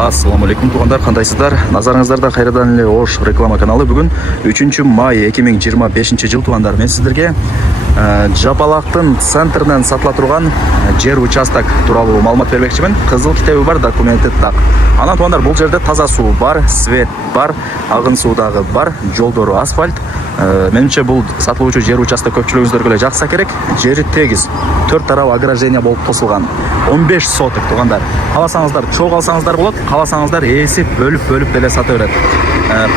Assalamu alaikum туғандар, қандайсыздар? Назарыңыздарда қайрадан эле Ош реклама каналы. Бүгін 3 май 2025 жыл туғандар. Мен сіздерге Жапалақтың центрінен сатыла тұрған жер участок туралы маалымат бермекчимин. Кызыл китеби бар, документи так. Анан туғандар, бұл жерде таза суу бар, свет бар, агын суудагы бар, жолдору асфальт. Менимче бұл сатылуучу жер участок көпчүлүгүңүздөргө эле жакса керек. Жери тегиз, 4 тарап ограждение болуп тосулган. 15 соток туғандар. Кааласаңыздар чоң алсаңыздар болот, кааласаңыздар эсип бөлүп деле сата берет.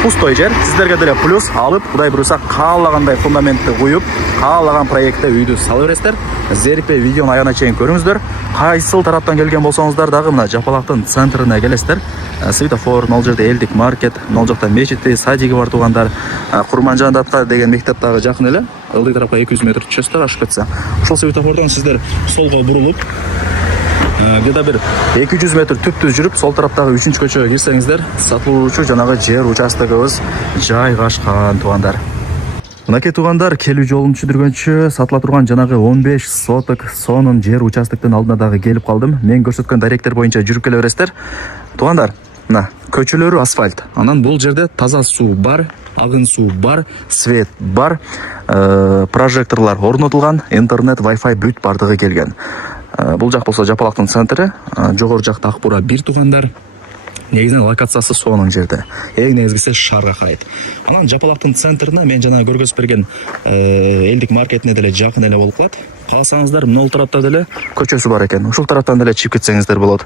Пустой жер, сиздерге деле плюс алып, Кудай буюрса каалагандай фундаментти куюп, каалаган проектте үйдү сала бересиздер. Зерикпей видеону аягына чейин көрүңүздөр. Кайсыл тараптан келген болсоңуздар дагы мына Жапалактын центрине келесиздер. Светофор, мол жерде элдик маркет, мол жакта мечити, садиги бар туғандар. Курманжан датка деген мектеп дагы жакын эле. Ылдый тарапка 200 метр түшөсүздөр, ашып кетсе. Ошол светофордон сиздер солго бурулуп, где-то бир 200 метр түптүз жүрүп, сол тараптагы 3-чү көчөгө кирсеңиздер, сатылуучу жанагы жер участогыбыз жайгашкан туғандар. Мынакей туғандар, келүү жолун түшүндүргөнчү сатыла турган жанагы 15 соток сонун жер участоктун алдына дагы келип калдым. Мен көрсөткөн даректер боюнча жүрүп келе бересиздер. Туғандар, мына көчөлөрү асфальт. Анан бул жерде таза суу бар, агын суу бар, свет бар, прожекторлор орнотулган, интернет, Wi-Fi бүт бардыгы келген. Бул жак болсо Жапалактын центри, жогору жакта Акбура 1 туғандар. Негизинен локациясы сонун жерде. Эң негизгиси шаарга карайт. Анан Жапалактын центрине мен жана көргөзүп берген элдик маркетине деле жакын эле болуп калат. Кааласаңыздар, мына тарапта деле көчөсү бар экен. Ушул тараптан деле чыгып кетсеңиздер болот.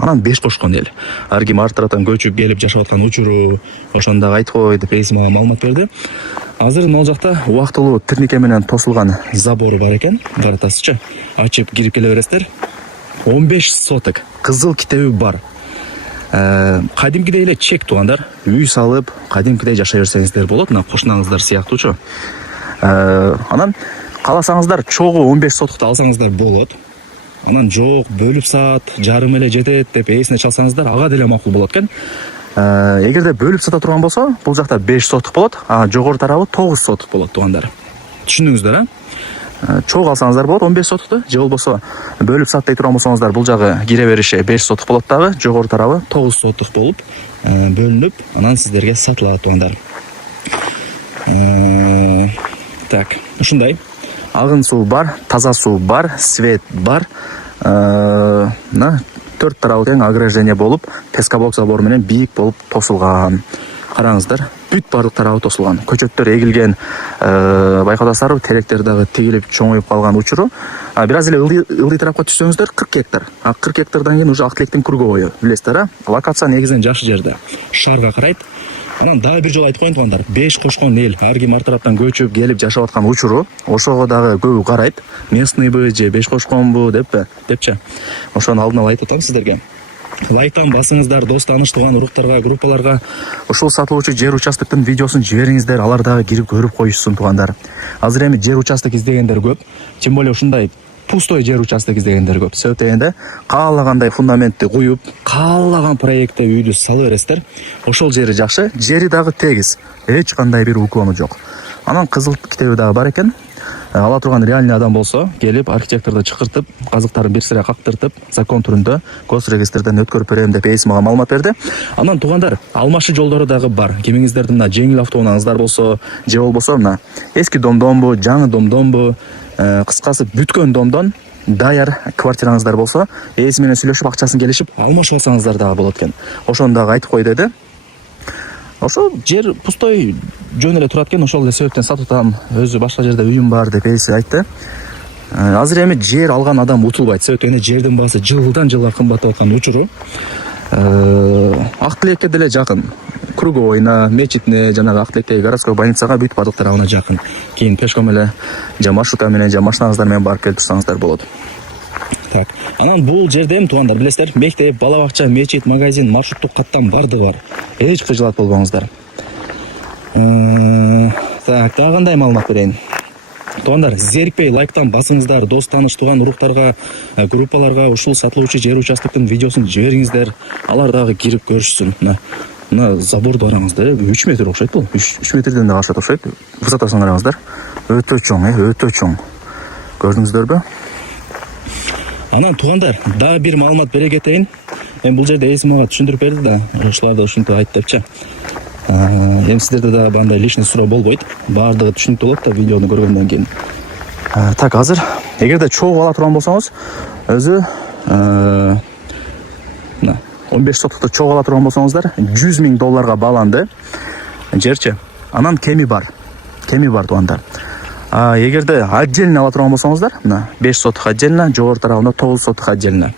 Анан 5 кошкон эл. Ар ким ар тараптан көчүп келип жашап аткан учуру, ошондо айт кой деп эсиме маалымат берди. Азыр мал жакта убактылуу тернике менен тосулган забору бар экен. Каратасызчы. Ачып кирип келе бересиздер. 15 соток кызыл китеби бар. Кадимкидей эле чек туғандар, үй салып, кадимкидей жашай берсеңиздер болот, мына кошунаңыздар сыяктуучу. Анан кааласаңыздар чогуу 15 сотокто алсаңыздар болот. Анан жок, бөлүп саат, жарым эле жетет деп эсине чалсаңыздар, ага деле макул болот экен. Эгерде бөлүп сата турган болсо, бул жакта 5 соток болот, а жогору тарабы 9 соток болот туғандар. Түшүндүңүздөр, чоң алсаңыздар болот 15 сотокту, же болбосо бөлүп саттай турган болсоңуздар бул жагы кире бериши 5 соток болот дагы, жогору тарабы 9 соток болуп бөлүнүп, анан сиздерге сатылат туғандар. Так, ушундай. Агын суу бар, таза суу бар, свет бар. 4 тарабы тең ограждение болуп, пескоблок забор менен бийик болуп тосулган. Караңыздар, бүт барлык тарабы тосулган. Көчөттөр эгилген, байкадасыздарбы, теректер дагы тегилип чоңоюп калган учуру. Бир аз эле ылдый тарапка түшсөңүздөр 40 гектар. 40 гектардан кийин уже Ак Тилектин круговой, билесиздер, локация негизинен жакшы жерде. Шаарга карайт. Анан дагы бир жолу айтып коеюн туғандар, 5 кошкон эл, ар ким ар тараптан көчүп келип жашап аткан учуру, ошого дагы көбү карайт. Местныйбы же 5 кошконбу депчи. Ошону алдын ала айтып атам сиздерге. Лайктан басыңыздар, дос тааныш туган уруктарга, группаларга ушул сатылуучу жер участоктун видеосун жибериңиздер, алар дагы кирип көрүп коюшсун туғандар. Азыр эми жер участок издегендер көп, тем более ушундай пустой жер участок издегендер көп. Себеп дегенде каалагандай фундаментти куюп, каалаган проектте үйдү сала бересиздер. Ошол жери жакшы, жери дагы тегиз, эч кандай бир укоону жок. Анан кызыл китеби дагы бар экен. Ала турган реальный адам болсо, келип архитекторду чакыртып, казыктарын бир сыра кактыртып, закон түрүндө госрегистрден өткөрүп берем деп эсимага маалымат берди. Анан туғандар, алмашы жолдору дагы бар. Кимиңиздердин мына жеңил автоунааңыздар болсо, же болбосо мына эски домдонбу, жаңы домдонбу, кыскасы бүткөн домдон даяр квартираңыздар болсо, эси менен сүйлөшүп, акчасын келишип алмашып алсаңыздар дагы болот экен. Ошону дагы айтып кой деди. Ошо жер пустой жөн эле турат экен, ошол эле себептен сатып атам, өзү башка жерде үйүм бар деп эси айтты. Азыр эми жер алган адам утулбайт, себептен жердин баасы жылдан жылга кымбаттап аткан учуру. Ак Тилекке деле жакын. Круговойна, мечитине, жанагы Ак Тилектеги городской больницага бүт бардык тарабына жакын. Кийин пешком эле же маршрутка менен, же машинаңыздар менен барып келип турсаңыздар болот. Так, анан бул жерде туғандар, билесиздер, мектеп, бала бакча, мечит, магазин, маршруттук каттам бардыгы бар. Эч кыжылат болбоңуздар. Так, дагы кандай маалымат берейин? Туғандар, зерикпей лайктан басыңыздар, дос тааныш туган уруктарга, группаларга ушул сатылуучу жер участоктун видеосун жибериңиздер, алар дагы кирип көрүшсүн. Мына заборду караңыздар, 3 метр окшойт бул. 3 метрден да ашат окшойт. Высотасын караңыздар. Өтө чоң, өтө чоң. Көрдүңүздөрбү? Анан туғандар, дагы бир маалымат бере кетейин. Эми бул жерде эсим мага түшүндүрүп берди да, ушуларды ушинтип айт депчи. Эми сиздерде да бандай лишний суроо болбойт. Баардыгы түшүнүктүү болот да видеону көргөндөн кийин. Так, азыр эгерде чогуу ала турган болсоңуз, өзү 15 соттукту чогуу ала турган болсоңуздар, $100,000 бааланды жерчи. Анан кеми бар туугандар. Эгерде отдельно ала турган болсоңуздар, 5 соток отдельно, жогору тарабында 9 соток отдельно.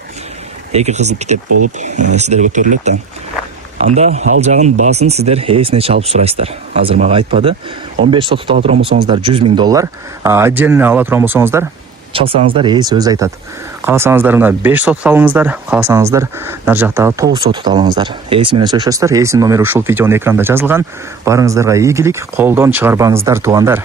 Эки кызыл китеп болуп сиздерге көрүлөт да. Анда ал жагын баасын сиздер эсине чалып сурайсыздар. Азыр мага айтпады. 15 сотукту ала турган болсоңуздар $100,000, отдельно ала турган болсоңуздар чалсаңыздар ээси өзү айтат. Кааласаңыздар мына 5 сотукту алыңыздар, кааласаңыздар нар жактагы 9 сотукту алыңыздар. Ээси менен сөйлөшөсүздөр. Ээсинин номери ушул видеонун экранында жазылган. Барыңыздарга ийгилик, колдон чыгарбаңыздар туугандар.